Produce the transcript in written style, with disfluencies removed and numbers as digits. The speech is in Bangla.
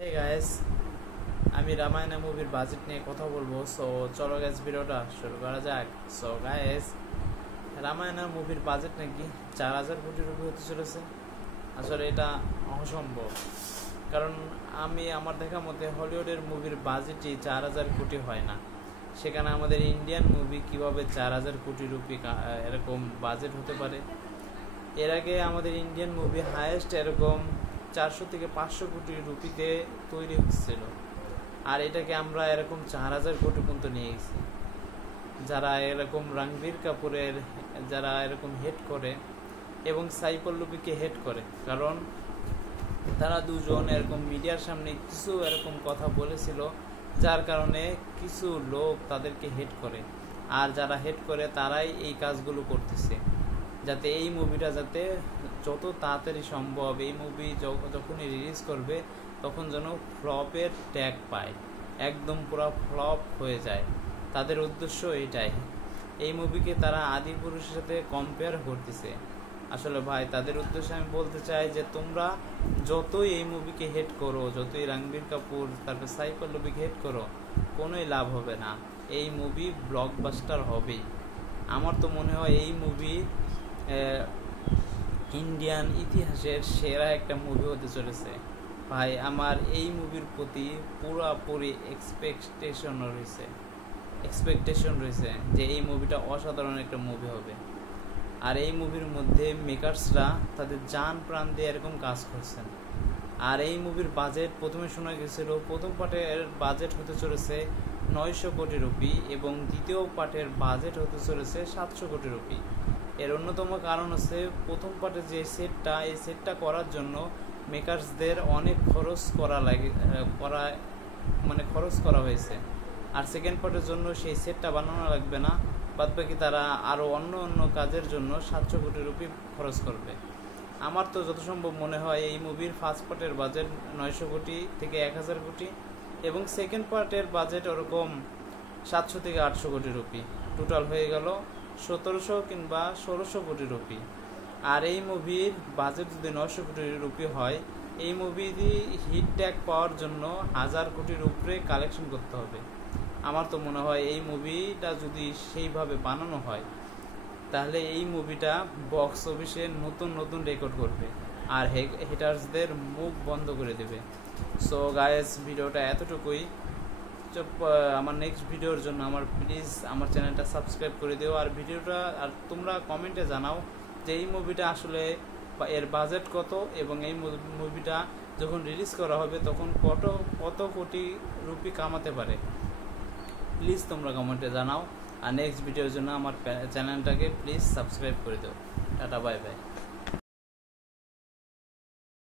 Hey guys, আমি রামায়ণা মুভির বাজেট নিয়ে কথা বলবো। সো চলো গাইস, ভিডিওটা শুরু করা যাক। সো গাইস, রামায়ণা মুভির বাজেট নাকি 4,000 কোটি রুপি হতে চলেছে। আসলে এটা অসম্ভব, কারণ আমার দেখা মতে হলিউডের মুভির বাজেটই 4,000 কোটি হয় না। সেখানে আমাদের ইন্ডিয়ান মুভি কিভাবে 4,000 কোটি রুপি এরকম বাজেট হতে পারে? এর আগে আমাদের ইন্ডিয়ান মুভি হায়েস্ট এরকম 400 থেকে 500 কোটি রুপিতে তৈরি হচ্ছিল, আর এটাকে আমরা এরকম 4,000 কোটি পর্যন্ত নিয়ে গেছি। যারা এরকম রণবীর কাপুরের যারা এরকম হেড করে এবং সাই পল্লবীকে হেড করে, কারণ তারা দুজন এরকম মিডিয়ার সামনে কিছু এরকম কথা বলেছিল, যার কারণে কিছু লোক তাদেরকে হেড করে। আর যারা হেড করে তারাই এই কাজগুলো করতেছে, যাতে এই মুভিটা যাতে যত তাড়াতাড়ি সম্ভব এই মুভি যখনই রিলিজ করবে তখন যেন ফ্লপের ট্যাগ পায়, একদম পুরো ফ্লপ হয়ে যায়। তাদের উদ্দেশ্য এটাই। এই মুভিকে তারা আদি পুরুষের সাথে কম্পেয়ার করতেছে। আসলে ভাই, তাদের উদ্দেশ্যে আমি বলতে চাই যে তোমরা যতই এই মুভিকে হেড করো, যতই রণবীর কাপুর তারপর সাই পল্লবীকে হেড করো, কোনোই লাভ হবে না। এই মুভি ব্লকবাস্টার হবেই। আমার তো মনে হয় এই মুভি ইন্ডিয়ান ইতিহাসের সেরা একটা মুভি হতে চলেছে। ভাই, আমার এই মুভির প্রতি পুরোপুরি এক্সপেকটেশন রয়েছে যে এই মুভিটা অসাধারণ একটা মুভি হবে। আর এই মুভির মধ্যে মেকার্সরা তাদের জান প্রাণ দিয়ে এরকম কাজ করছেন। আর এই মুভির বাজেট প্রথমে শোনা গেছিল, প্রথম পার্টের বাজেট হতে চলেছে 900 কোটি রুপি এবং দ্বিতীয় পার্টের বাজেট হতে চলেছে 700 কোটি রুপি। এর অন্যতম কারণ হচ্ছে প্রথম পার্টে যে এই সেটটা করার জন্য মেকার্সদের অনেক খরচ করা হয়েছে। আর সেকেন্ড পার্টের জন্য সেই সেটটা বানানো লাগবে না, বাদবাকি তারা আরও অন্য কাজের জন্য 700 কোটি রুপি খরচ করবে। আমার তো যত সম্ভব মনে হয় এই মুভির ফার্স্ট পার্টের বাজেট 900 কোটি থেকে 1,000 কোটি এবং সেকেন্ড পার্টের বাজেট ওরকম 700 থেকে 800 কোটি রুপি। টোটাল হয়ে গেল 1700 কিংবা 1600 কোটি রুপি। আর এই মুভির বাজেট যদি 900 কোটি রুপি হয়, এই মুভি হিট ট্যাগ পাওয়ার জন্য 1000 কোটির উপরে কালেকশন করতে হবে। আমার তো মনে হয় এই মুভিটা যদি সেইভাবে বানানো হয়, তাহলে এই মুভিটা বক্স অফিসে নতুন রেকর্ড করবে আর হেটার্সদের মুখ বন্ধ করে দেবে। সো গাইস, ভিডিওটা এতটুকুই। আমার নেক্সট ভিডিওর জন্য প্লিজ আমার চ্যানেলটা সাবস্ক্রাইব করে দিও। আর তোমরা কমেন্টে জানাও যে এই মুভিটা আসলে এর বাজেট কত এবং এই মুভিটা যখন রিলিজ করা হবে তখন কত কোটি রুপি কামাতে পারে। প্লিজ তোমরা কমেন্টে জানাও। আর নেক্সট ভিডিওর জন্য আমার চ্যানেলটাকে প্লিজ সাবস্ক্রাইব করে দিও। Tata, bye bye.